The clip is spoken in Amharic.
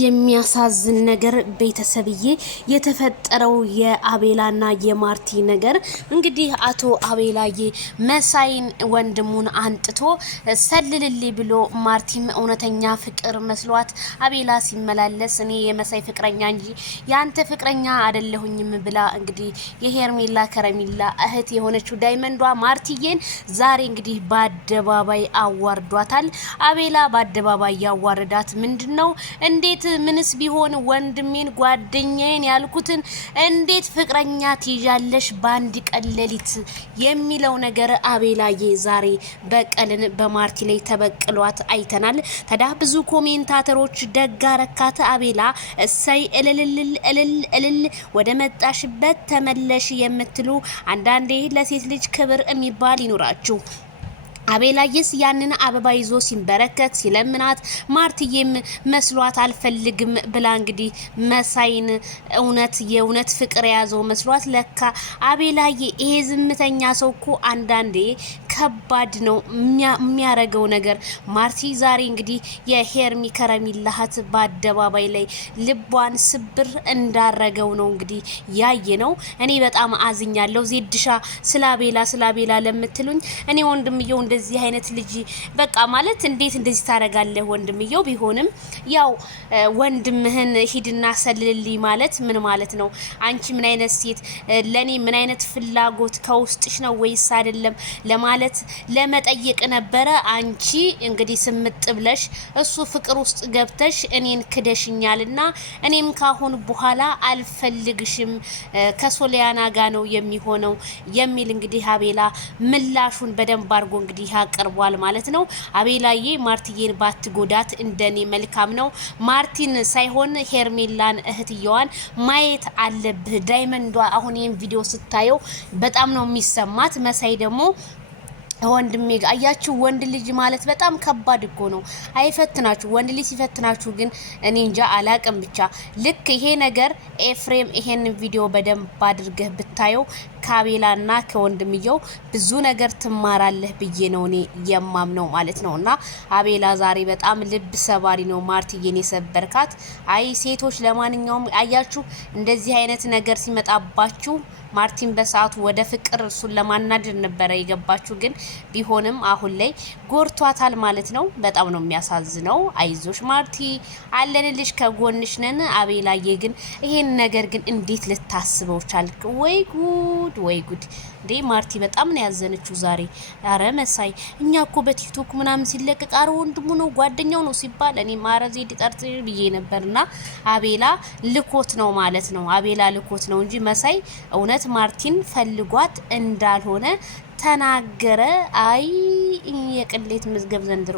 የሚያሳዝን ነገር ቤተሰብዬ የተፈጠረው የአቤላና የማርቲ ነገር እንግዲህ አቶ አቤላዬ መሳይን ወንድሙን አንጥቶ ሰልልልኝ ብሎ ማርቲም እውነተኛ ፍቅር መስሏት አቤላ ሲመላለስ እኔ የመሳይ ፍቅረኛ እንጂ ያንተ ፍቅረኛ አይደለሁኝም ብላ እንግዲህ የሄርሜላ ከረሚላ እህት የሆነችው ዳይመንዷ ማርቲዬን ዛሬ እንግዲህ በአደባባይ አዋርዷታል። አቤላ በአደባባይ ያዋረዳት ምንድነው እንዴት ምንስ ቢሆን ወንድሜን ጓደኛዬን ያልኩትን እንዴት ፍቅረኛ ትይዣለሽ ባንድ ቀለሊት የሚለው ነገር አቤላዬ ዛሬ በቀልን በማርቲ ላይ ተበቅሏት አይተናል። ታዲያ ብዙ ኮሜንታተሮች ደጋረካተ አቤላ እሰይ እልል ወደ መጣሽበት ተመለሽ የምትሉ አንዳንዴ ለሴት ልጅ ክብር የሚባል ይኖራችሁ። አቤላዬስ ያንን አበባ ይዞ ሲንበረከክ ሲለምናት ማርቲዬም መስሏት አልፈልግም ብላ እንግዲህ መሳይን የእውነት ፍቅር የያዘው መስሏት ለካ አቤላዬ ይሄ ዝምተኛ ሰው እኮ አንዳንዴ ከባድ ነው የሚያረገው ነገር። ማርቲ ዛሬ እንግዲህ የሄርሚ ከረሚላሃት በአደባባይ ላይ ልቧን ስብር እንዳረገው ነው እንግዲህ ያየ ነው። እኔ በጣም አዝኛለሁ። ዜድሻ ስላቤላ ለምትሉኝ እኔ ወንድምየው እንደዚህ አይነት ልጅ በቃ ማለት እንዴት እንደዚህ ታረጋለህ? ወንድምየው ቢሆንም ያው ወንድምህን ሂድና ሰልልልኝ ማለት ምን ማለት ነው? አንቺ ምን አይነት ሴት ለኔ ምን አይነት ፍላጎት ከውስጥሽ ነው ወይስ አይደለም ለማለት ለመጠየቅ ነበረ። አንቺ እንግዲህ ስምጥ ብለሽ እሱ ፍቅር ውስጥ ገብተሽ እኔን ክደሽኛልና እኔም ካሁን በኋላ አልፈልግሽም ከሶሊያና ጋር ነው የሚሆነው የሚል እንግዲህ አቤላ ምላሹን በደንብ አድርጎ እንግዲህ ያቀርቧል ማለት ነው። አቤላዬ ማርቲዬን ባትጎዳት እንደኔ መልካም ነው። ማርቲን ሳይሆን ሄርሜላን እህትየዋን ማየት አለብህ። ዳይመንዷ አሁን ይሄን ቪዲዮ ስታየው በጣም ነው የሚሰማት። መሳይ ደግሞ ወንድሜ አያችሁ ወንድ ልጅ ማለት በጣም ከባድ እኮ ነው። አይፈትናችሁ ወንድ ልጅ ሲፈትናችሁ ግን እኔ እንጃ አላቅም። ብቻ ልክ ይሄ ነገር ኤፍሬም ይሄን ቪዲዮ በደንብ አድርገህ ብታየው ከአቤላና ከወንድምየው ብዙ ነገር ትማራለህ ብዬ ነው እኔ የማምነው ማለት ነውና አቤላ ዛሬ በጣም ልብ ሰባሪ ነው። ማርቲዬን የሰበርካት አይ ሴቶች ለማንኛውም አያችሁ እንደዚህ አይነት ነገር ሲመጣባችሁ ማርቲን በሰዓቱ ወደ ፍቅር እሱን ለማናደድ ነበረ የገባችሁ ግን ቢሆንም አሁን ላይ ጎርቷታል ማለት ነው። በጣም ነው የሚያሳዝነው። አይዞሽ ማርቲ አለንልሽ ከጎንሽ ነን። አቤላዬ ግን ይሄን ነገር ግን እንዴት ልታስበው ቻልክ? ወይ ጉድ እንዴ! ማርቲ በጣም ነው ያዘነችው ዛሬ። አረ መሳይ እኛ እኮ በቲክቶክ ምናምን ሲለቀቅ አረ ወንድሙ ነው ጓደኛው ነው ሲባል እኔ ማረዜ ዲጠርጥ ብዬ ነበርና አቤላ ልኮት ነው ማለት ነው። አቤላ ልኮት ነው እንጂ መሳይ እውነት ማርቲን ፈልጓት እንዳልሆነ ተናገረ። አይ የቅሌት መዝገብ ዘንድሮ